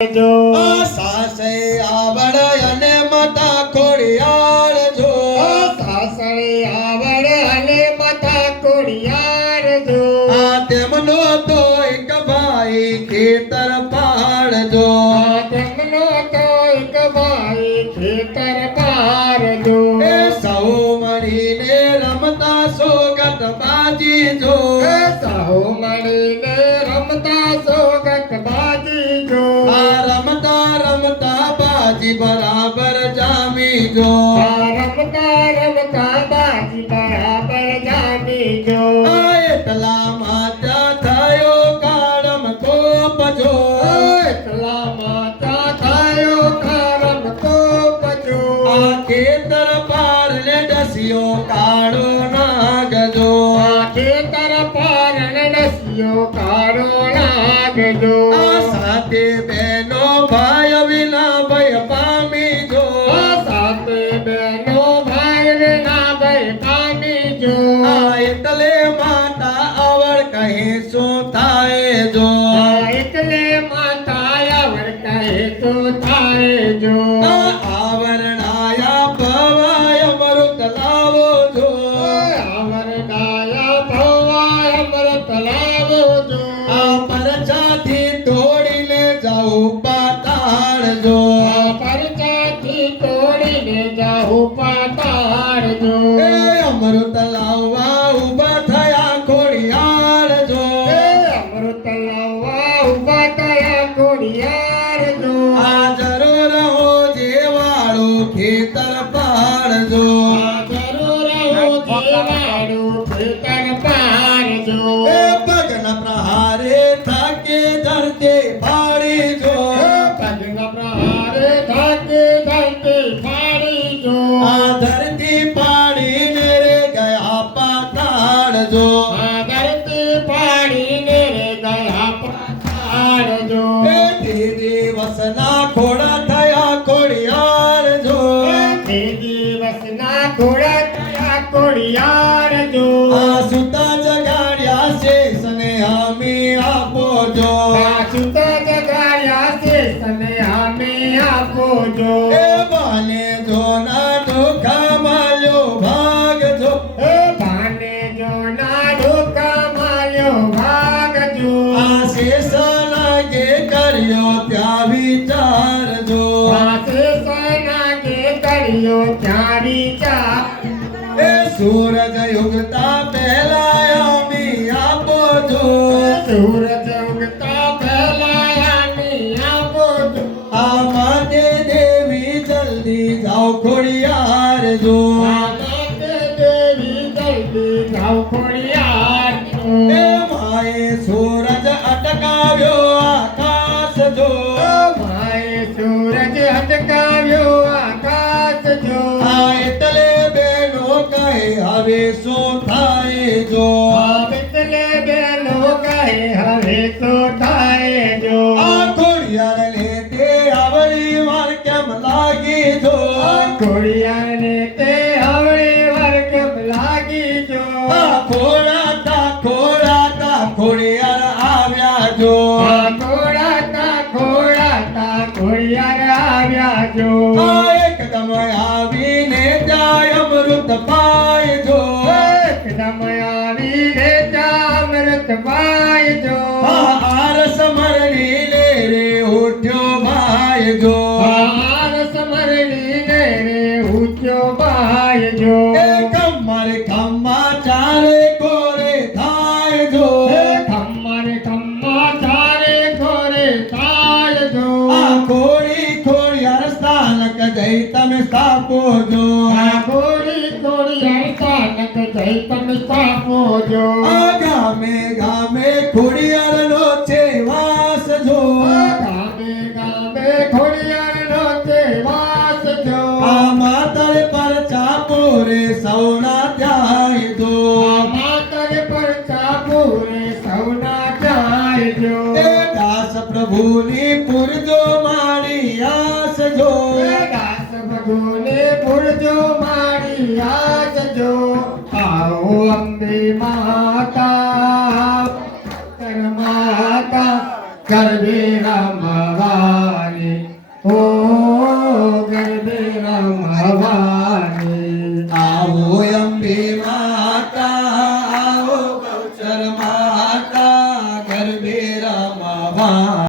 જો સાસે આવડ અને માતા ખોડિયાર જો સાસરે આવડ અને માતા ખોડિયાર જો તેમનો તો એક ભાઈ ખેતર પાડજો તેમનો તો એક ભાઈ ખેતર પાડજો સૌ મળીને રમતા સોગટ બાજી જો સૌ મળીને રમતા સોગટ બાજી જો રમતા રમતા બાજી બરાબર જામી જો રમતા રમતા બાજી બરાબર જામી જો એટલા માતા થયો કાળમ કોપ જો એટલા માતા થયો કાળમ કોપ જો ખેતર પાર ને ડસ્યો કાળો નાગજો ખેતર પાર ને ડસ્યો કાળો નાગજો સાથે બેનો ભાઈ વિના ભય પામી જો સાથે બેનો ભાઈ વિના ભય પામી જો એટલે માતા આવડ કહે શું થાય જો એટલે માતા આવડ કહે શું થાય જો આવરણાયા ભવાય અમૃત લાવો જો આવરણાયા ભવાય અમૃત લાવો જો પરચાથી તોડીને જાઉં પાતાળ જો પરચાથી તોડીને જાઉં પાતાળ જો અમૃત લાવવા ઉભા થયા ખોડિયાર જો અમૃત લાવવા ઉભા થયા ખોડિયાર જો જરૂર હો જેવાળું ખેતર પાડજો જરૂર હું જીવાડું ખેતર પાડજો પગના પ્રહારે થાકે ધરતે પાડી જો પગના પ્રહારે થાકે ધરતે પાડી જો ધરતી પાડીને રે ગયા પાતાળ જો ધરતી પાડીને રે ગયા પાતાળ જો દિવસના ખોડા થયા ખોડિયાર જો તે દિવસના ખોડા થયા ખોડિયાર જો સુતા જગાડ્યા શેષને હમી આપો જો સુતા જગાડ્યા શેષને હમી આપો જો બાને જો ના ધોખા માલ્યો ભાગ જો ભાને જો ના ઢોકા માલ્યો ભાગ જો શેષ લાગે કર્યો ત્યાં વિચાર જો શેષ નાગે કર્યો ત્યાં વિચાર સૂરજ યુગતા પહેલા અમી આપો જો સૂરજ ઉગતા પહેલા આમી આપો જો માતે દેવી જલ્દી જાઓ ખોડિયાર જો માતે દેવી જલ્દી જાઓ ખોડિયાર જો માએ સૂરજ અટકાવ્યો આકાશ જો માએ સૂરજ અટકાવ્યો આકાશ જો એટલે બેનો કહે હવે શું થાય જો એટલે બેનો કહે હવે તો થાય જો ખોડિયાર ને તે આવડી વાર કેમ લાગી જો ખોડિયારને તે આવડી વાર કેમ લાગી જો ખોડાતા ખોડિયાર આવ્યા જો ખોડાતા ખોડિયાર આવ્યા જો એકદમ આવીને જાય અમૃત પાય જો એકદમ આવીને અમૃત પાય જો આરસ મરણી લે રે ઉઠ્યો ભાઈ જો આરસ મરણીને રે ઊંચો ભાઈ જો કમર ખમ્મા ચારે કોરે થાય જો ખમ્મા ચારે કોરે થાય જો ખોડિયાર સ્થાનક જઈ તમે સ્થાપો જો ખોડિયાર સ્થાનક જઈ તમે સ્થાપો જો ગામે ગામે ખોડિયાર નો છે વાસ જો ગામે ગામે ખોડિયાર નો છે વાસ જો માતર પર ચાપો રે સૌના ધ્યાય જો માતર પર ચાપો રે સૌના જાય જો દાસ પ્રભુની પુરજો મારી આસ જો દાસ ભગોને પુરજો મારી આસ જો આવો અંબે માતા માતા ગરબે રમવા અંબે માતા આવો ગૌચર માતા ગરબે રમવા